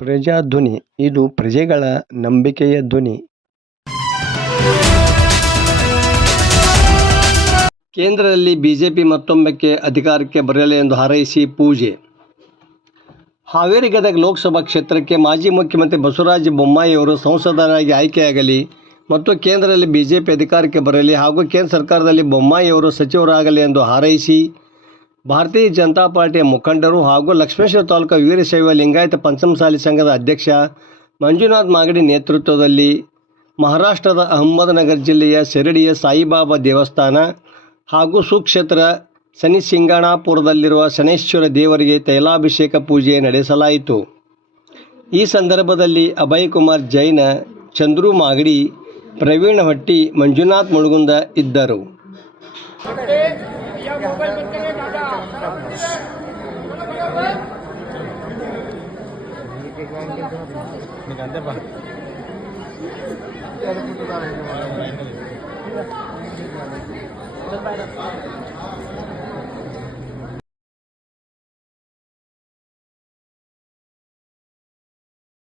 ಪ್ರಜಾಧ್ವನಿ, ಇದು ಪ್ರಜೆಗಳ ನಂಬಿಕೆಯ ಧ್ವನಿ. ಕೇಂದ್ರದಲ್ಲಿ ಬಿಜೆಪಿ ಮತ್ತೊಮ್ಮೆ ಅಧಿಕಾರಕ್ಕೆ ಬರಲಿ ಎಂದು ಹಾರೈಸಿ ಪೂಜೆ. ಹಾವೇರಿ ಗದಗ ಲೋಕಸಭಾ ಕ್ಷೇತ್ರಕ್ಕೆ ಮಾಜಿ ಮುಖ್ಯಮಂತ್ರಿ ಬಸವರಾಜ ಬೊಮ್ಮಾಯಿಯವರು ಸಂಸದರಾಗಿ ಆಯ್ಕೆಯಾಗಲಿ ಮತ್ತು ಕೇಂದ್ರದಲ್ಲಿ ಬಿಜೆಪಿ ಅಧಿಕಾರಕ್ಕೆ ಬರಲಿ ಹಾಗೂ ಕೇಂದ್ರ ಸರ್ಕಾರದಲ್ಲಿ ಬೊಮ್ಮಾಯಿಯವರು ಸಚಿವರಾಗಲಿ ಎಂದು ಹಾರೈಸಿ ಭಾರತೀಯ ಜನತಾ ಪಾರ್ಟಿಯ ಮುಖಂಡರು ಹಾಗೂ ಲಕ್ಷ್ಮೇಶ್ವರ ತಾಲೂಕು ವೀರಶೈವ ಲಿಂಗಾಯತ ಪಂಚಮಸಾಲಿ ಸಂಘದ ಅಧ್ಯಕ್ಷ ಮಂಜುನಾಥ್ ಮಾಗಡಿ ನೇತೃತ್ವದಲ್ಲಿ ಮಹಾರಾಷ್ಟ್ರದ ಅಹಮದನಗರ ಜಿಲ್ಲೆಯ ಶಿರಡಿಯ ಸಾಯಿಬಾಬಾ ದೇವಸ್ಥಾನ ಹಾಗೂ ಸುಕ್ಷೇತ್ರ ಶನಿ ಸಿಂಗಾಣಾಪುರದಲ್ಲಿರುವ ಶನೇಶ್ವರ ದೇವರಿಗೆ ತೈಲಾಭಿಷೇಕ ಪೂಜೆ ನಡೆಸಲಾಯಿತು. ಈ ಸಂದರ್ಭದಲ್ಲಿ ಅಭಯ್ ಕುಮಾರ್ ಜೈನ, ಚಂದ್ರು ಮಾಗಡಿ, ಪ್ರವೀಣ್ ಹೊಟ್ಟಿ, ಮಂಜುನಾಥ್ ಮುಳುಗುಂದ ಇದ್ದರು. నీకు అంతే బా పుట్టుతారు